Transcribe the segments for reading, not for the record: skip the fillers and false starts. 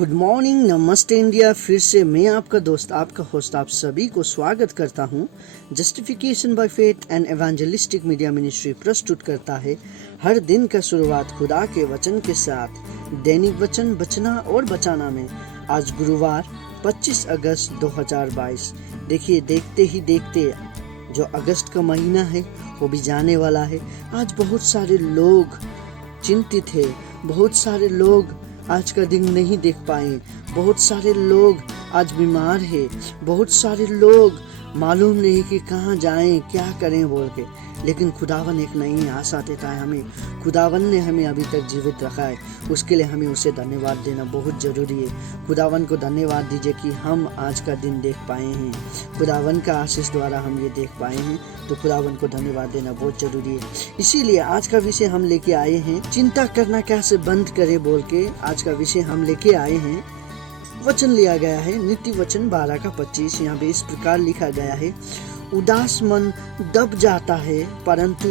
Good morning, नमस्ते India. फिर से मैं आपका दोस्त, आपका होस्ट, आप सभी को स्वागत करता हूं। Justification by faith and evangelistic media ministry प्रस्तुत करता है हर दिन का शुरुआत खुदा के वचन के साथ। दैनिक वचन बचना और बचाना में आज गुरुवार 25 अगस्त 2022। देखिए, देखते ही देखते जो अगस्त का महीना है वो भी जाने वाला है। आज बहुत सारे लोग चिंतित है, बहुत सारे लोग आज का दिन नहीं देख पाए, बहुत सारे लोग आज बीमार है, बहुत सारे लोग मालूम नहीं कि कहाँ जाएं, क्या करें बोल के। लेकिन खुदावन एक नई आशा देता है हमें। खुदावन ने हमें अभी तक जीवित रखा है, उसके लिए हमें उसे धन्यवाद देना बहुत ज़रूरी है। खुदावन को धन्यवाद दीजिए कि हम आज का दिन देख पाए हैं, खुदावन का आशीष द्वारा हम ये देख पाए हैं, तो खुदावन को धन्यवाद देना बहुत ज़रूरी है। इसीलिए आज का विषय हम लेके आए हैं, चिंता करना कैसे बंद करे बोल के। आज का विषय हम लेके आए हैं, वचन लिया गया है नीति वचन 12:25। यहाँ पे इस प्रकार लिखा गया है, उदास मन दब जाता है परंतु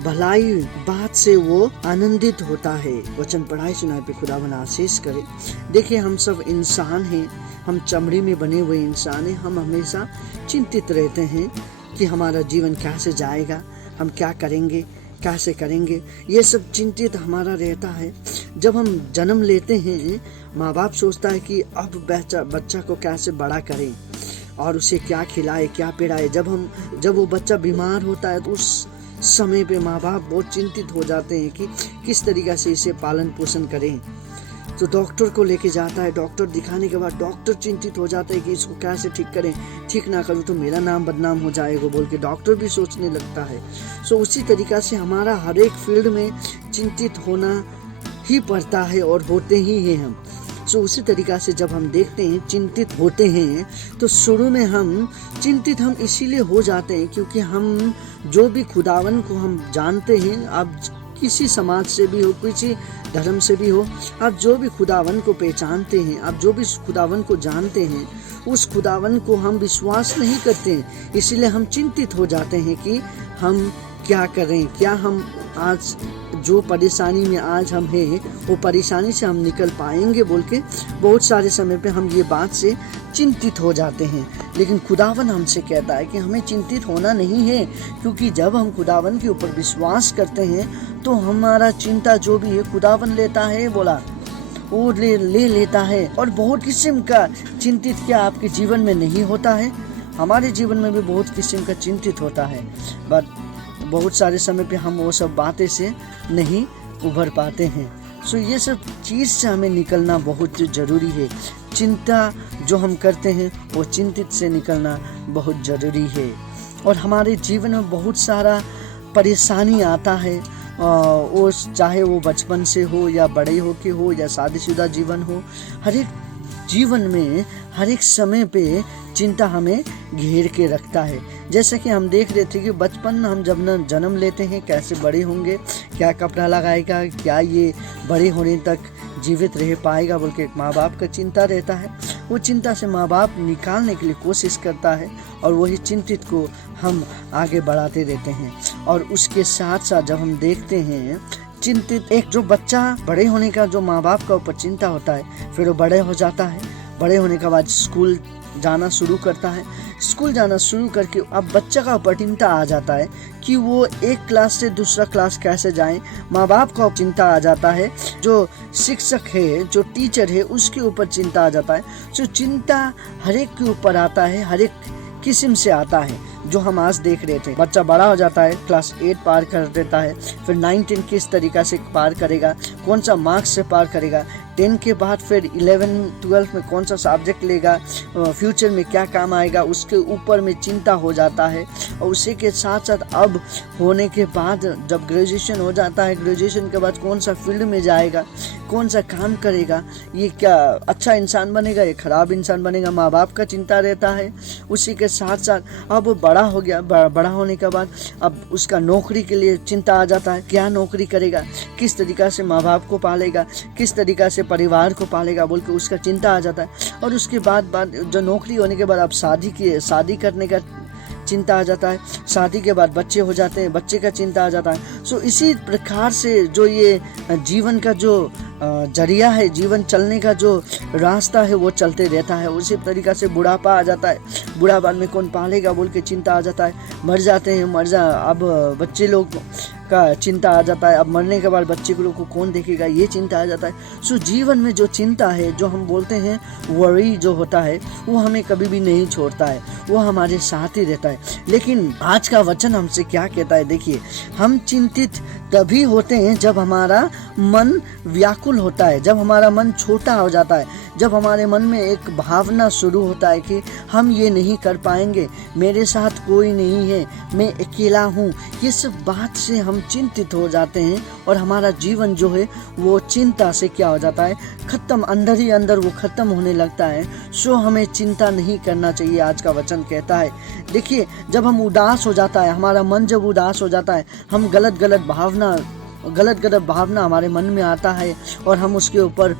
भलाई बात से वो आनंदित होता है। वचन पढ़ाई सुनाई पे खुदावन आशीष करे। देखिए, हम सब इंसान हैं, हम चमड़ी में बने हुए इंसान हैं। हम हमेशा चिंतित रहते हैं कि हमारा जीवन कैसे जाएगा, हम क्या करेंगे, कैसे करेंगे, ये सब चिंतित हमारा रहता है। जब हम जन्म लेते हैं, माँ बाप सोचता है कि अब बच्चा को कैसे बड़ा करें और उसे क्या खिलाए, क्या पिलाए। जब वो बच्चा बीमार होता है तो उस समय पे माँ बाप बहुत चिंतित हो जाते हैं कि किस तरीक़ा से इसे पालन पोषण करें। तो डॉक्टर को लेके जाता है, डॉक्टर दिखाने के बाद डॉक्टर चिंतित हो जाता है कि इसको कैसे ठीक करें, ठीक ना करूँ तो मेरा नाम बदनाम हो जाएगा बोल के डॉक्टर भी सोचने लगता है। सो उसी तरीक़ा से हमारा हर एक फील्ड में चिंतित होना ही पड़ता है और होते ही हैं हम। सो उसी तरीक़ा से जब हम देखते हैं चिंतित होते हैं, तो शुरू में हम चिंतित हम इसीलिए हो जाते हैं क्योंकि हम जो भी खुदावन को हम जानते हैं, अब किसी समाज से भी हो, किसी धर्म से भी हो, आप जो भी खुदावन को पहचानते हैं, आप जो भी खुदावन को जानते हैं, उस खुदावन को हम विश्वास नहीं करते हैं। इसीलिए हम चिंतित हो जाते हैं कि हम क्या करें, क्या हम आज जो परेशानी में आज हम हैं वो परेशानी से हम निकल पाएंगे बोल के बहुत सारे समय पे हम ये बात से चिंतित हो जाते हैं। लेकिन खुदावन हमसे कहता है कि हमें चिंतित होना नहीं है, क्योंकि जब हम खुदावन के ऊपर विश्वास करते हैं तो हमारा चिंता जो भी है खुदावन लेता है, बोला वो ले लेता है। और बहुत किस्म का चिंतित क्या आपके जीवन में नहीं होता है? हमारे जीवन में भी बहुत किस्म का चिंतित होता है, बट बहुत सारे समय पे हम वो सब बातें से नहीं उभर पाते हैं। सो ये सब चीज़ से हमें निकलना बहुत ज़रूरी है। चिंता जो हम करते हैं वो चिंतित से निकलना बहुत ज़रूरी है। और हमारे जीवन में बहुत सारा परेशानी आता है, वो चाहे वो बचपन से हो या बड़े हो के हो या शादीशुदा जीवन हो, हर एक जीवन में हर एक समय पे चिंता हमें घेर के रखता है। जैसे कि हम देख रहे थे कि बचपन हम जब न जन्म लेते हैं, कैसे बड़े होंगे, क्या कपड़ा लगाएगा, क्या ये बड़े होने तक जीवित रह पाएगा बोल के माँ बाप का चिंता रहता है। वो चिंता से माँ बाप निकालने के लिए कोशिश करता है और वही चिंतित को हम आगे बढ़ाते रहते हैं। और उसके साथ साथ जब हम देखते हैं चिंतित, एक जो बच्चा बड़े होने का जो माँ बाप का ऊपर चिंता होता है, फिर वो बड़े हो जाता है, बड़े होने के बाद स्कूल जाना शुरू करता है। स्कूल जाना शुरू करके अब बच्चा का ऊपर चिंता आ जाता है कि वो एक क्लास से दूसरा क्लास कैसे जाए। माँ बाप का चिंता आ जाता है, जो शिक्षक है, जो टीचर है, उसके ऊपर चिंता आ जाता है। जो चिंता हर एक के ऊपर आता है, हर एक किस्म से आता है। जो हम आज देख रहे थे, बच्चा बड़ा हो जाता है, क्लास 8 पार कर देता है, फिर 9, 10 किस तरीका से पार करेगा, कौन सा मार्क्स से पार करेगा, 10 के बाद फिर 11, 12 में कौन सा सब्जेक्ट लेगा, फ्यूचर में क्या काम आएगा, उसके ऊपर में चिंता हो जाता है। और उसी के साथ साथ अब होने के बाद जब ग्रेजुएशन हो जाता है, ग्रेजुएशन के बाद कौन सा फील्ड में जाएगा, कौन सा काम करेगा, ये क्या अच्छा इंसान बनेगा, ये खराब इंसान बनेगा, माँ बाप का चिंता रहता है। उसी के साथ साथ अब वो बड़ा हो गया, बड़ा होने के बाद अब उसका नौकरी के लिए चिंता आ जाता है, क्या नौकरी करेगा, किस तरीका से माँ बाप को पालेगा, किस तरीका से परिवार को पालेगा बोल के उसका चिंता आ जाता है। और उसके बाद जो नौकरी होने के बाद अब शादी करने का चिंता आ जाता है, शादी के बाद बच्चे हो जाते हैं, बच्चे का चिंता आ जाता है। सो इसी प्रकार से जो ये जीवन का जो जरिया है, जीवन चलने का जो रास्ता है वो चलते रहता है। उसी तरीक़ा से बुढ़ापा आ जाता है, बुढ़ापा में कौन पालेगा बोल के चिंता आ जाता है, मर जाते हैं, अब बच्चे लोग का चिंता आ जाता है, अब मरने के बाद बच्चे लोग को कौन देखेगा, ये चिंता आ जाता है। सो जीवन में जो चिंता है, जो हम बोलते हैं वरी जो होता है, वो हमें कभी भी नहीं छोड़ता है, वो हमारे साथ ही रहता है। लेकिन आज का वचन हमसे क्या कहता है, देखिए, हम चिंतित तभी होते हैं जब हमारा मन व्याकुल होता है, जब हमारा मन छोटा हो जाता है, जब हमारे मन में एक भावना शुरू होता है कि हम ये नहीं कर पाएंगे, मेरे साथ कोई नहीं है, मैं अकेला हूँ। ये सब बात से हम चिंतित हो जाते हैं और हमारा जीवन जो है वो चिंता से क्या हो जाता है, खत्म, अंदर ही अंदर वो खत्म होने लगता है। सो हमें चिंता नहीं करना चाहिए, आज का वचन कहता है। देखिए, जब हम उदास हो जाता है, हमारा मन जब उदास हो जाता है, हम गलत गलत भावना हमारे मन में आता है और हम उसके ऊपर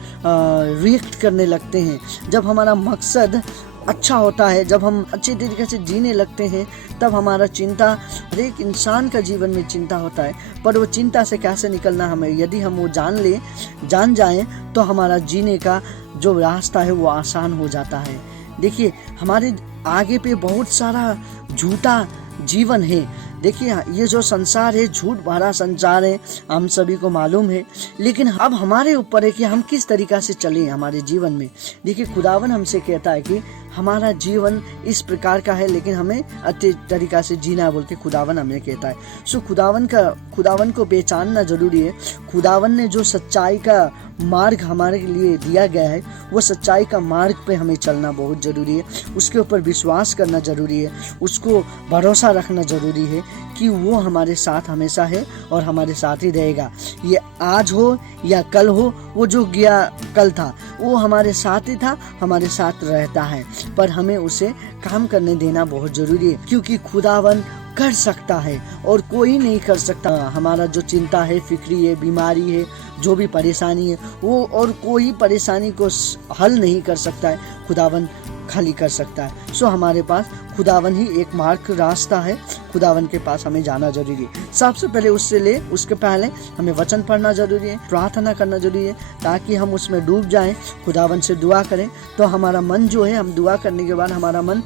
रिएक्ट करने लगते हैं। जब हमारा मकसद अच्छा होता है, जब हम अच्छे तरीके से जीने लगते हैं, तब हमारा चिंता, हर एक इंसान का जीवन में चिंता होता है, पर वो चिंता से कैसे निकलना, हमें यदि हम वो जान जाएं तो हमारा जीने का जो रास्ता है वो आसान हो जाता है। देखिए, हमारे आगे पे बहुत सारा झूठा जीवन है। देखिए, ये जो संसार है, झूठ भरा संसार है, हम सभी को मालूम है, लेकिन अब हमारे ऊपर है कि हम किस तरीक़ा से चलें हमारे जीवन में। देखिए, खुदावन हमसे कहता है कि हमारा जीवन इस प्रकार का है, लेकिन हमें अच्छे तरीक़ा से जीना बोल के खुदावन हमें कहता है। सो खुदावन को पहचानना जरूरी है। खुदावन ने जो सच्चाई का मार्ग हमारे लिए दिया गया है, वो सच्चाई का मार्ग पे हमें चलना बहुत ज़रूरी है, उसके ऊपर विश्वास करना ज़रूरी है, उसको भरोसा रखना ज़रूरी है कि वो हमारे साथ हमेशा है और हमारे साथ ही रहेगा। ये आज हो या कल हो, वो जो गया कल था वो हमारे साथ ही था, हमारे साथ रहता है, पर हमें उसे काम करने देना बहुत ज़रूरी है, क्योंकि खुदावन कर सकता है और कोई नहीं कर सकता। हमारा जो चिंता है, फिक्री है, बीमारी है, जो भी परेशानी है, वो और कोई परेशानी को हल नहीं कर सकता है, खुदावन खाली कर सकता है। सो हमारे पास खुदावन ही एक मार्ग रास्ता है, खुदावन के पास हमें जाना जरूरी है। सबसे पहले उसके पहले हमें वचन पढ़ना जरूरी है, प्रार्थना करना जरूरी है, ताकि हम उसमें डूब जाएं, खुदावन से दुआ करें, तो हमारा मन जो है, हम दुआ करने के बाद हमारा मन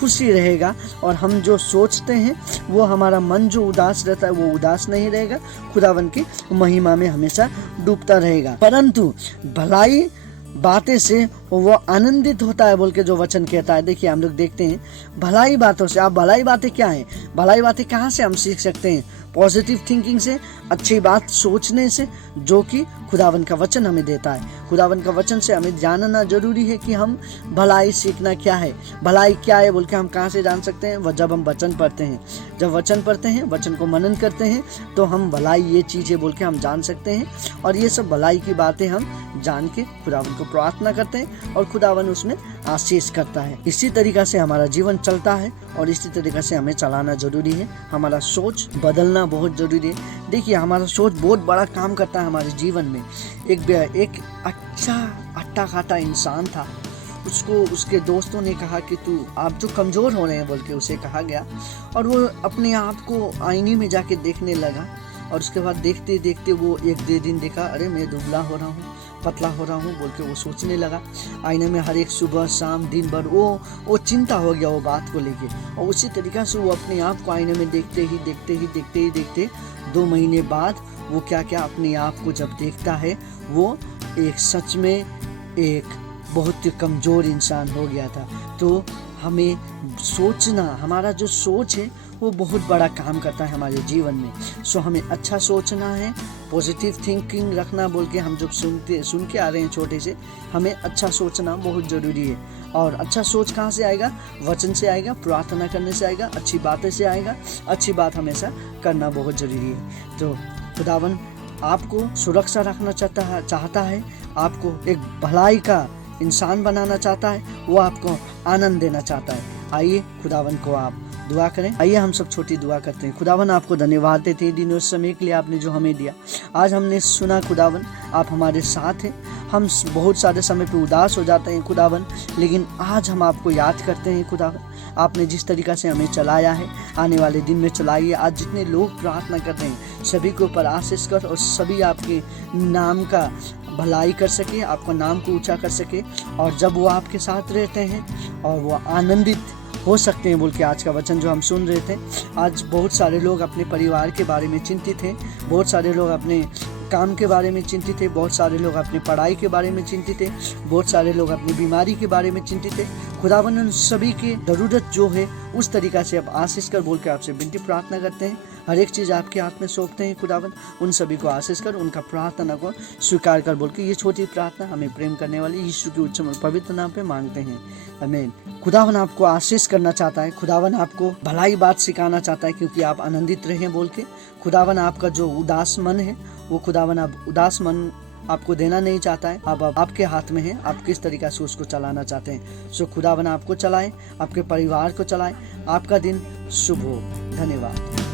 खुशी रहेगा और हम जो सोचते हैं वो, हमारा मन जो उदास रहता है वो उदास नहीं रहेगा, खुदावन की महिमा में हमेशा डूबता रहेगा। परंतु भलाई बातें से वो आनंदित होता है बोल के जो वचन कहता है। देखिए, हम लोग देखते हैं भलाई बातों से। आप भलाई बातें क्या है, भलाई बातें कहाँ से हम सीख सकते हैं? पॉजिटिव थिंकिंग से, अच्छी बात सोचने से, जो कि खुदावन का वचन हमें देता है। खुदावन का वचन से हमें जानना जरूरी है कि हम भलाई सीखना क्या है, भलाई क्या है बोल के हम कहाँ से जान सकते हैं? वह जब हम वचन पढ़ते हैं, जब वचन पढ़ते हैं, वचन को मनन करते हैं, तो हम भलाई ये चीज़ है बोल के हम जान सकते हैं। और ये सब भलाई की बातें हम जान के खुदावन को प्रार्थना करते हैं और खुदावन उसमें आशीष करता है। इसी तरीक़ा से हमारा जीवन चलता है और इसी तरीक़ा से हमें चलाना जरूरी है। हमारा सोच बदलना बहुत जरूरी है। देखिए, हमारा सोच बहुत बड़ा काम करता है हमारे जीवन में। एक अच्छा अट्टा खाता इंसान था, उसको उसके दोस्तों ने कहा कि आप जो कमज़ोर हो रहे हैं बोल के उसे कहा गया, और वो अपने आप को आईने में जाके देखने लगा, और उसके बाद देखते देखते वो 1-2 दिन देखा, अरे मैं दुबला हो रहा हूँ, पतला हो रहा हूँ बोल के वो सोचने लगा। आईने में हर एक सुबह शाम दिन भर वो चिंता हो गया वो बात को लेके, और उसी तरीक़ा से वो अपने आप को आईने में देखते 2 महीने बाद वो क्या अपने आप को जब देखता है, वो एक सच में एक बहुत कमज़ोर इंसान हो गया था। तो हमें सोचना, हमारा जो सोच है वो बहुत बड़ा काम करता है हमारे जीवन में। सो हमें अच्छा सोचना है, पॉजिटिव थिंकिंग रखना बोल के हम जब सुन के आ रहे हैं छोटे से, हमें अच्छा सोचना बहुत ज़रूरी है। और अच्छा सोच कहाँ से आएगा? वचन से आएगा, प्रार्थना करने से आएगा, अच्छी बातें से आएगा। अच्छी बात हमेशा करना बहुत ज़रूरी है। तो खुदावन आपको सुरक्षा रखना चाहता है, आपको एक भलाई का इंसान बनाना चाहता है, वो आपको आनंद देना चाहता है। आइए खुदावन को आप दुआ करें। आइए हम सब छोटी दुआ करते हैं। खुदावन, आपको धन्यवाद देते हैं दिन और समय के लिए आपने जो हमें दिया। आज हमने सुना खुदावन, आप हमारे साथ हैं, हम बहुत सारे समय पे उदास हो जाते हैं खुदावन, लेकिन आज हम आपको याद करते हैं खुदावन। आपने जिस तरीक़ा से हमें चलाया है, आने वाले दिन में चलाइए। आज जितने लोग प्रार्थना कर रहे हैं सभी के ऊपर आशीष कर, और सभी आपके नाम का भलाई कर सके, आपका नाम को ऊंचा कर सके। और जब वो आपके साथ रहते हैं और वो आनंदित हो सकते हैं बोल के आज का वचन जो हम सुन रहे थे। आज बहुत सारे लोग अपने परिवार के बारे में चिंतित हैं, बहुत सारे लोग अपने काम के बारे में चिंतित है, बहुत सारे लोग अपनी पढ़ाई के बारे में चिंतित है, बहुत सारे लोग अपनी बीमारी के बारे में चिंतित है। खुदावन उन सभी की ज़रूरत जो है उस तरीक़ा से अब आशीष कर बोल के आपसे विनती प्रार्थना करते हैं। हर एक चीज़ आपके हाथ में सौंपते हैं खुदावन, उन सभी को आशीष कर, उनका प्रार्थना को स्वीकार कर बोल के ये छोटी प्रार्थना हमें प्रेम करने वाले यीशु के उच्च और पवित्र नाम पे मांगते हैं, आमीन। खुदावन आपको आशीष करना चाहता है, खुदावन आपको भलाई बात सिखाना चाहता है, क्योंकि आप आनंदित रहें बोल के। खुदावन आपका जो उदास मन है वो खुदावन आप उदास मन आपको देना नहीं चाहता है। अब आपके हाथ में है, आप किस तरीक़ा से उसको चलाना चाहते हैं। सो खुदावन आपको चलाए, आपके परिवार को चलाए। आपका दिन शुभ हो। धन्यवाद।